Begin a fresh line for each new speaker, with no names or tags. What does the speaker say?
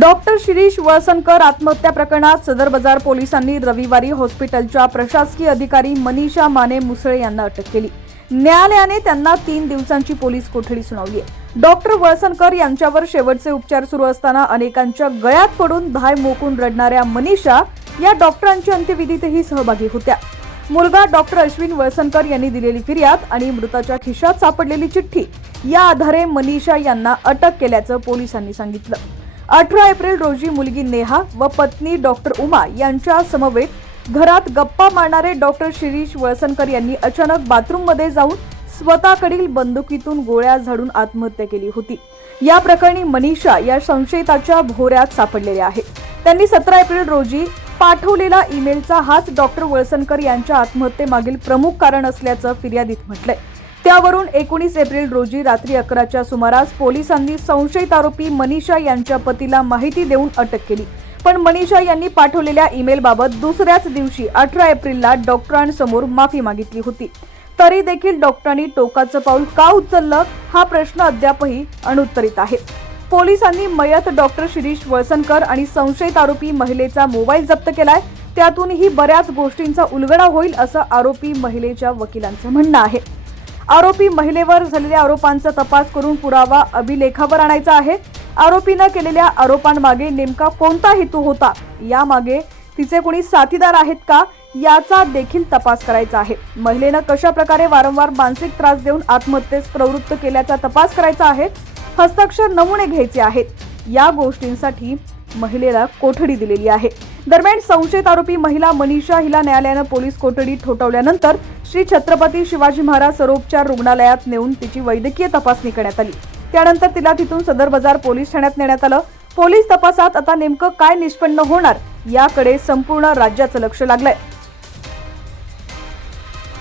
Doctor Shirish वळसनकर आत्महत्या प्रकरणात सदर बाजार पोलिसांनी रविवारी हॉस्पिटलच्या प्रशासकीय अधिकारी मनीषा माने मुसळे यांना अटक केली. न्यायालयाने त्यांना तीन दिवसांची पोलीस कोठडी सुनावली आहे. डॉक्टर वळसनकर यांच्यावर शेवटचे उपचार सुरू असताना अनेकांच्या गळ्यात पडून धाय मोकून रडणाऱ्या मनीषा या डॉक्टरांच्या अंत्यविधीतही सहभागी होत्या. मुलगा डॉक्टर अश्विन वळसनकर यांनी दिलेली फिर्याद आणि मृताच्या खिशात सापडलेली चिठ्ठी या आधारे मनीषा यांना अटक केल्याचं पोलिसांनी सांगितलं. अठरा एप्रिल रोजी मुलगी नेहा व पत्नी डॉक्टर उमा यांच्या समवेत घरात गप्पा मारणारे डॉक्टर शिरीष वळसनकर यांनी अचानक बाथरूममध्ये जाऊन स्वतःकडील बंदुकीतून गोळ्या झाडून आत्महत्या केली होती. या प्रकरणी मनीषा या संशयिताच्या भोऱ्यात सापडलेल्या आहेत. त्यांनी सतरा एप्रिल रोजी पाठवलेला ईमेलचा हाच डॉक्टर वळसनकर यांच्या आत्महत्येमागील प्रमुख कारण असल्याचं फिर्यादीत म्हटलंय. त्यावरून एकोणीस एप्रिल रोजी रात्री अकराच्या सुमारास पोलिसांनी संशयित आरोपी मनीषा यांच्या पतीला माहिती देऊन अटक केली. पण मनीषा यांनी पाठवलेल्या ईमेलबाबत दुसऱ्याच दिवशी अठरा एप्रिलला डॉक्टरांसमोर माफी मागितली होती. तरी देखील डॉक्टरांनी टोकाचं पाऊल का उचललं हा प्रश्न अद्यापही अनुत्तरित आहे. पोलिसांनी मयत डॉक्टर शिरीष वळसनकर आणि संशयित आरोपी महिलेचा मोबाईल जप्त केलाय. त्यातूनही बऱ्याच गोष्टींचा उलगडा होईल असं आरोपी महिलेच्या वकिलांचं म्हणणं आहे. आरोपी महिलेवर झालेल्या आरोपांचा तपास करून पुरावा अभिलेखावर आणायचा आहे. आरोपीनं केलेल्या आरोपांमागे नेमका कोणता हेतू होता? यामागे तिचे कोणी साथीदार आहेत का? याचा देखील तपास करायचा आहे. महिलेनं कशा प्रकारे वारंवार मानसिक त्रास देऊन आत्महत्येस प्रवृत्त केल्याचा तपास करायचा आहे? हस्ताक्षर नमुने घ्यायचे आहेत. या गोष्टींसाठी महिलेला कोठडी दिलेली आहे. दरम्यान संशयित आरोपी महिला मनीषा हिला न्यायालयानं पोलीस कोठडी ठोठवल्यानंतर श्री छत्रपती शिवाजी महाराज सरोपचार रुग्णालयात नेऊन तिची वैद्यकीय तपासणी करण्यात आली. त्यानंतर तिला तिथून सदर बाजार पोलीस ठाण्यात नेण्यात आलं. पोलीस तपासात आता नेमकं काय निष्पन्न होणार याकडे संपूर्ण राज्याचं लक्ष लागलंय.